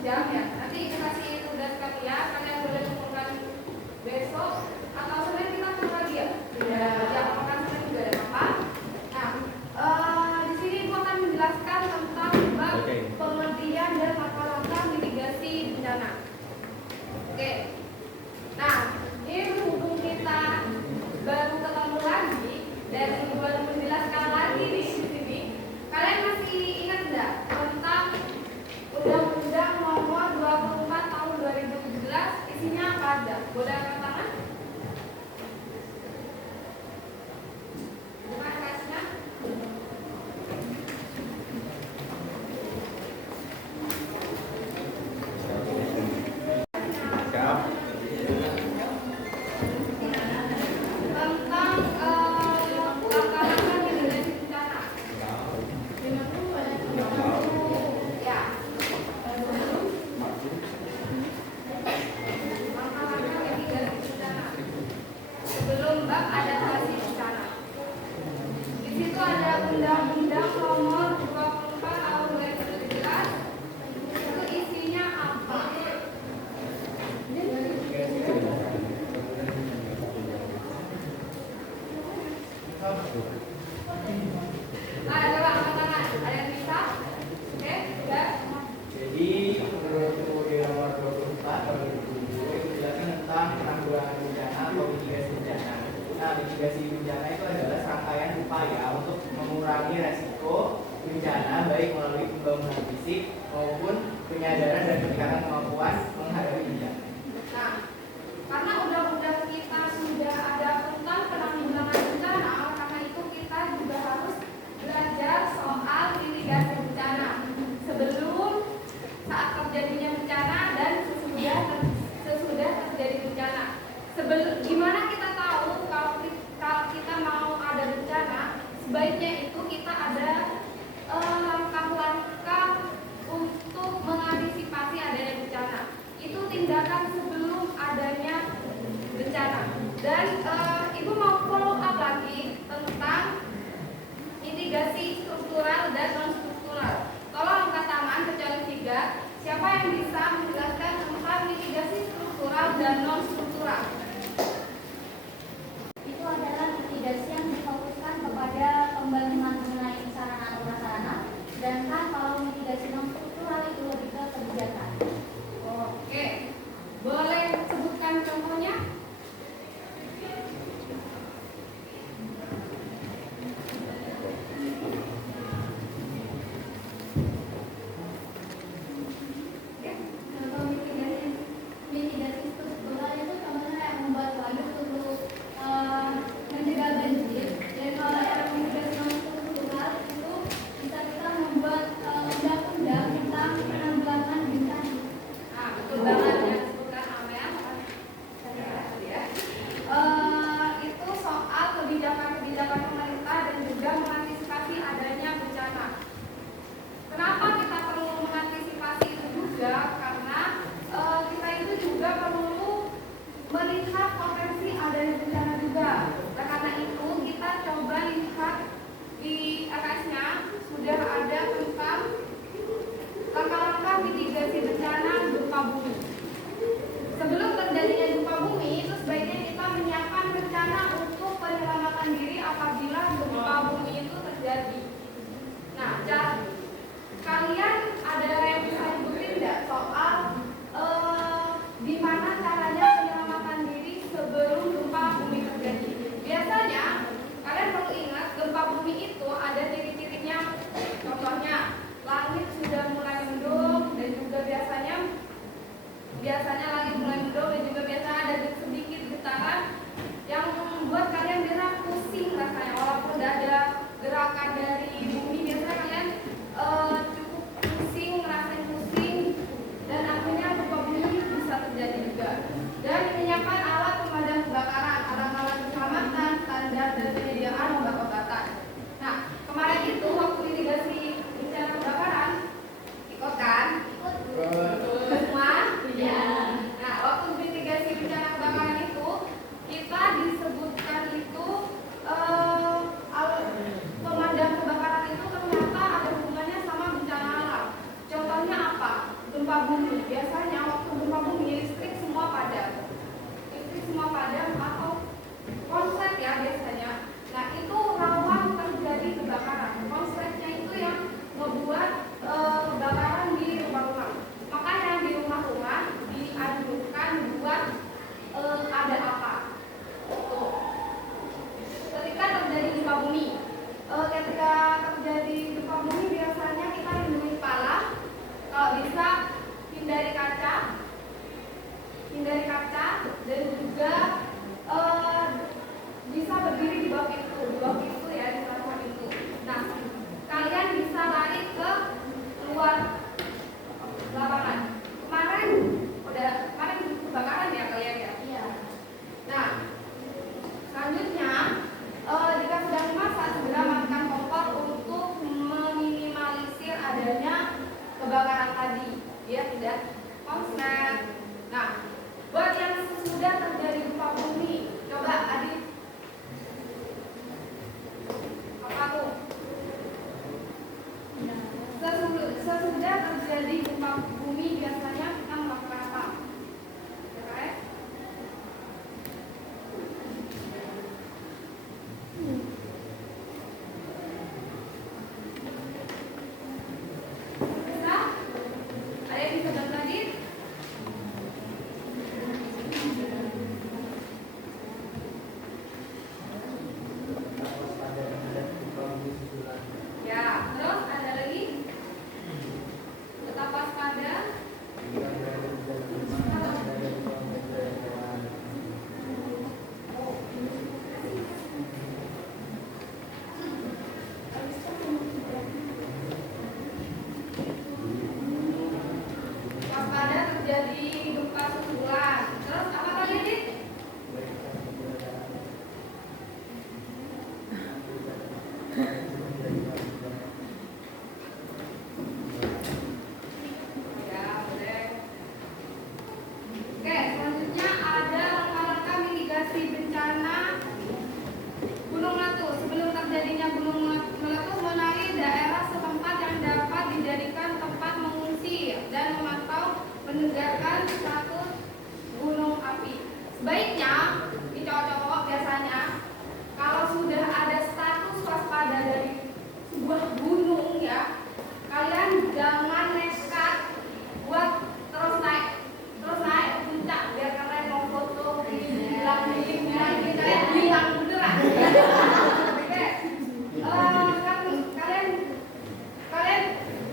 jam ya. Nanti ibu kasih tugas kalian boleh kumpulkan besok atau senin kita ketemu lagi ya. Jam makan senin juga ada apa? Nah, di sini ibu akan menjelaskan tentang bab pengertian dan langkah-langkah mitigasi bencana. Oke. Nah, ini berhubung kita baru ketemu lagi dan ibu baru menjelaskan lagi di sini, kalian masih ingat nggak tentang Undang-Undang Nomor 24 Tahun 2017 isinya apa aja? Boleh angkat tangan? Bukan kasnya? Undang-Undang Nomor 24 Tahun 2017 itu isinya apa? Coba angkat tangan. Ada yang bisa? Oke, udah. Jadi menurut Undang-Undang Nomor 24 Tahun 2020 itu menjelaskan tentang penanggulangan bencana atau mitigasi bencana. Nah, mitigasi bencana itu adalah serangkaian upaya untuk mengurangi resiko bencana baik melalui pembangunan fisik maupun penyadaran dan peningkatan kemampuan menghadapi bencana. Nah, karena undang-undang kita sudah ada tentang penanggulangan bencana, karena itu kita juga harus belajar soal mitigasi bencana sebelum saat terjadinya bencana dan sesudah terjadi bencana. Gimana kita tahu kalau kita mau ada bencana? Sebaiknya itu kita ada langkah-langkah untuk mengantisipasi adanya bencana. Itu tindakan sebelum adanya bencana. Dan ibu mau follow up lagi tentang mitigasi struktural dan non struktural. Tolong angkat tangan kecuali 3. Siapa yang bisa menjelaskan tentang mitigasi struktural dan non struktural? Itu adalah mitigasi yang difokuskan kepada pembangunan mengenai sarana atau prasarana, sedangkan kalau mitigasi non struktural itu lebih ke kebijakan. Oke, boleh sebutkan contohnya? Contoh mitigasi struktural itu contohnya kayak membuat waduk untuk mencegah banjir. Dan kalau yang mitigasi non struktural itu bisa kita membuat undang-undang tentang penanggulangan bencana. Betul banget yang disebutkan Amel. Ya. Itu soal kebijakan-kebijakan pemerintah dan juga mengantisipasi adanya bencana. Kenapa kita perlu mengantisipasi itu juga? Karena kita itu juga perlu melihat potensi adanya bencana juga. Nah, karena itu kita coba lihat di atasnya sudah ada tentang langkah-langkah mitigasi bencana gempa bumi. Sebelum terjadinya gempa bumi, itu sebaiknya kita menyiapkan rencana untuk penyelamatan diri apabila gempa bumi itu terjadi. Nah, kalian ada yang bisa sebutin nggak soal gimana caranya penyelamatan diri sebelum gempa bumi terjadi? Biasanya kalian perlu ingat gempa bumi itu ada ciri-cirinya. Contohnya langit sudah mulai mendung dan juga biasanya langit mulai mendung dan juga biasanya ada sedikit getaran yang membuat kalian gerak pusing rasanya. Walaupun udah ada gerakan dari bumi, biasanya kalian cukup pusing gempa bumi. Biasanya waktu gempa bumi listrik semua padam. Listrik semua padam atau konslet ya biasanya. Nah itu rawan terjadi kebakaran. Konsletnya itu yang membuat kebakaran di rumah-rumah. Makanya di rumah-rumah dianjurkan buat ada apa? Tuh. Ketika terjadi gempa bumi, biasanya kita lindungi kepala. Kalau bisa hindari kaca, dan juga bisa berdiri di bawah pintu ya, di bawah pintu. Nah, kalian bisa lari ke luar lapangan. Kemarin kebakaran ya kalian ya. Iya. Nah, selanjutnya jika sedang memasak segera matikan kompor untuk meminimalisir adanya kebakaran tadi. Dia tidak konslet. Nah, buat yang sudah terjadi gempa bumi, coba adik apa tuh? Sesudah terjadi gempa bumi biasanya kita melakukan apa? Ya, bisa? Ada yang bisa bantu lagi? Ya, terus ada lagi? Tetap waspada. Waspada terjadi gempa susulan. Terus apa lagi, Dik? Ya, boleh. Oke, selanjutnya ada langkah-langkah mitigasi bencana gunung meletus. Sebelum terjadinya gunung meletus, mengenai daerah setempat yang dapat dijadikan tempat mengungsi dan memantau menegakkan status gunung api. Sebaiknya, di cowok-cowok biasanya, kalau sudah ada status waspada dari sebuah gunung ya, kalian jangan nekat buat terus naik ke puncak biar kalian mau foto bilang beneran. Oke, kalian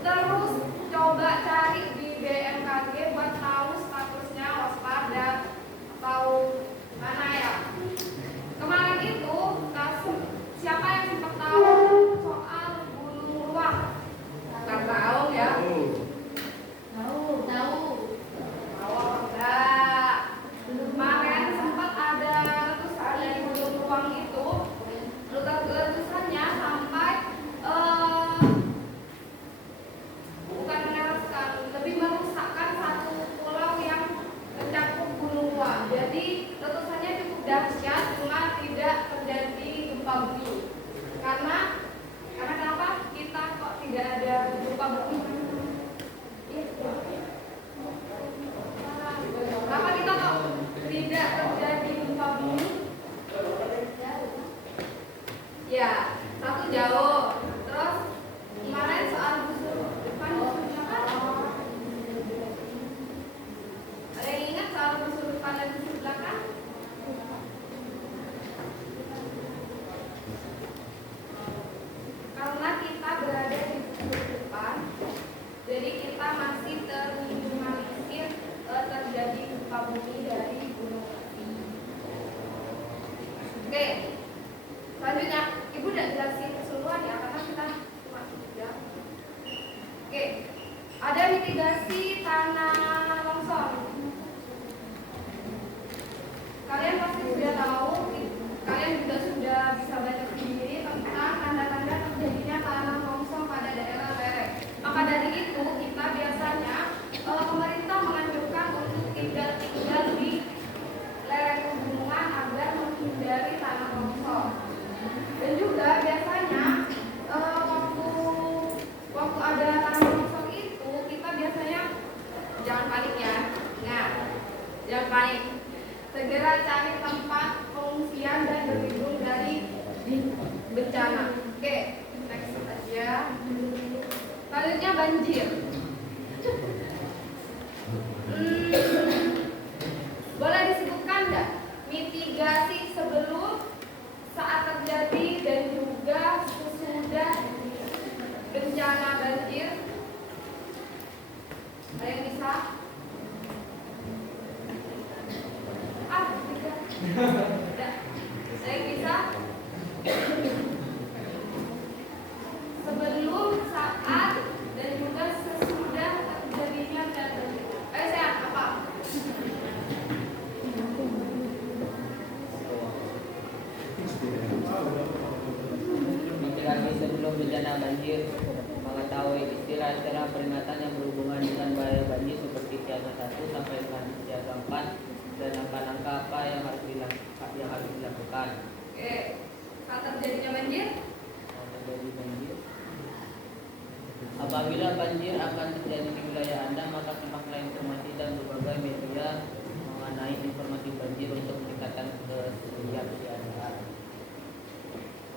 terus coba cari di BMKG buat tahu statusnya waspada atau mana ya. Kemarin itu siapa yang sempat tahu soal gunung ruang? Nggak tahu ya? Tahu. Enggak. Kemarin sempat ada letusan dari gunung ruang itu. Letusannya sampai bukan menewaskan, lebih merusakkan satu pulau yang mencakup gunung ruang. Jadi letusannya cukup dahsyat, cuma tidak terjadi gempa bumi. Karena kenapa kita kok tidak ada gempa bumi? Kenapa kita kok tidak terjadi gempa bumi? Ya, satu jauh. Terus kemarin soal busur depan, busur belakang. Ada yang ingat soal busur depan dan busur belakang? Karena kita berada di busur depan, jadi kita masih terminimalisir terjadi gempa bumi dari gunung api. Oke, selanjutnya Ibu udah jelasin keseluruhan ya, karena kita cuma 3. Oke, ada mitigasi tanah longsor. Kalian pasti sudah tahu, kalian juga sudah bisa baca sendiri tentang tanda-tanda terjadinya tanah longsor pada daerah lereng. Maka dari itu kita biasanya pemerintah menganjurkan untuk tidak tinggal di lereng pegunungan agar menghindari tanah longsor. Dan juga biasanya waktu ada tanah longsor itu kita biasanya jangan panik ya. Ingat, jangan panik. Segera cari tempat pengungsian dan berlindung dari bencana. Oke, next aja. Selanjutnya banjir. Boleh disebutkan nggak mitigasi sebelum, saat terjadi, dan juga sesudah bencana banjir? Ada yang bisa? Bisa. Ada yang bisa? Sebelum, saat, dan juga sesudah terjadinya bencana banjir. Ayo saya apa? Mitigasi sebelum bencana banjir, mengetahui istilah-istilah peringatan yang berhubungan dengan bahaya banjir seperti siaga 1 sampai dengan siaga 4 dan langkah-langkah apa yang harus dilakukan. Oke, saat terjadinya banjir? Saat terjadi banjir, apabila banjir akan terjadi di wilayah Anda, maka simaklah informasi dan berbagai media mengenai informasi banjir untuk meningkatkan kesiapsiagaan.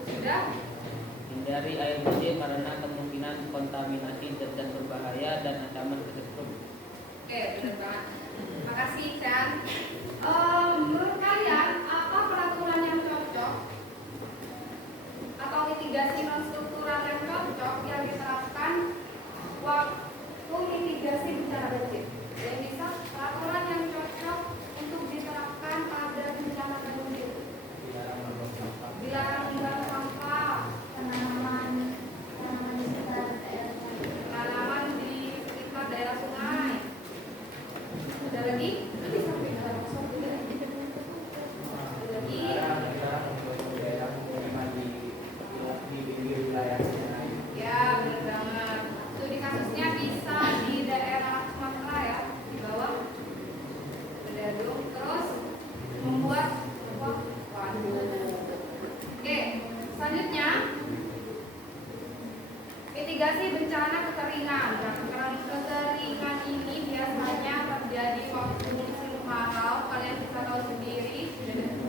Sudah? Hindari air banjir karena kemungkinan kontaminasi dan berbahaya dan ancaman kesetrum. Oke, benar banget. Makasih, Chan. Menurut kalian, apa peraturan yang cocok atau mitigasi non-struktural yang cocok yang diterapkan waktu mitigasi bencana banjir? Yang bisa peraturan yang cocok untuk diterapkan pada bencana banjir? Dilarang membuang sampah, tanaman di sekitar daerah. tanaman di sekitar daerah sungai. Ada lagi? Bisa pindah. Ada lagi? Ya, benar banget. Studi kasusnya bisa di daerah Sumatera ya, di bawah. Bedadung. Terus membuat apa? Waduh. Oke, selanjutnya mitigasi bencana kekeringan. Nah, kekeringan ini biasanya terjadi waktu musim kemarau. Kalian bisa tahu sendiri.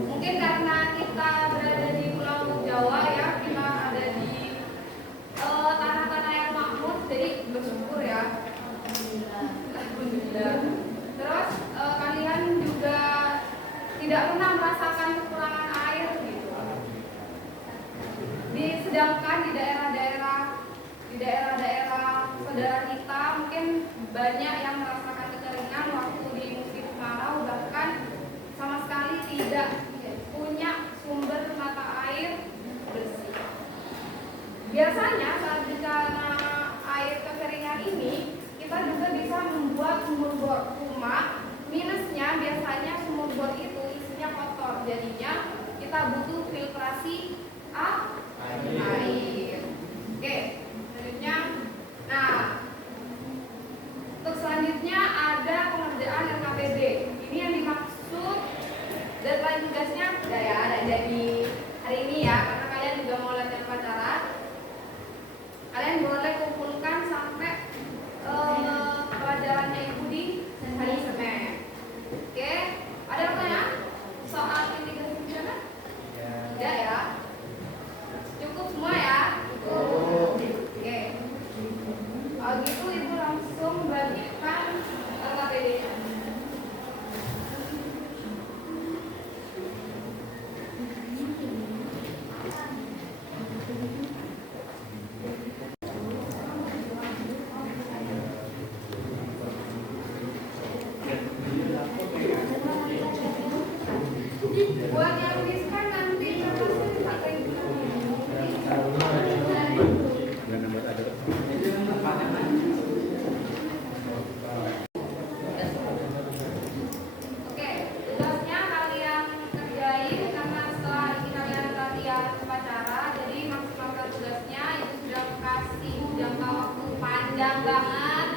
Mungkin karena kita berada di Pulau Jawa ya, kita ada di tanah-tanah yang makmur, jadi bersyukur ya. Alhamdulillah. Terus kalian juga tidak pernah merasakan kekurangan air gitu. Sedangkan di daerah-daerah saudara kita mungkin banyak yang merasakan kekeringan waktu di musim kemarau, bahkan sama sekali tidak punya sumber mata air bersih. Biasanya saat bencana air kekeringan ini, kita juga bisa membuat sumur bor. Cuma minusnya biasanya sumur bor itu isinya kotor, jadinya kita butuh filtrasi air. Oke, selanjutnya, nah untuk selanjutnya ada pengerjaan LKPD. Ini yang dimaksud deadline tugasnya udah ya, ada jadi hari ini ya, karena kalian juga mau latihan upacara. Kalian boleh kumpulkan sampai pelajarannya itu di hari Senin. Oke, ada pertanyaan soal mitigasi bencana? Tidak ya? Cukup semua ya? Oke. Kalau gitu ibu langsung bagikan LKPD-nya. Buat yang riskan nanti kertasnya bisa Oke, tugasnya kalian kerjain karena setelah ini kalian latihan upacara, jadi maksimalkan tugasnya. Itu sudah kasih jangka waktu panjang banget.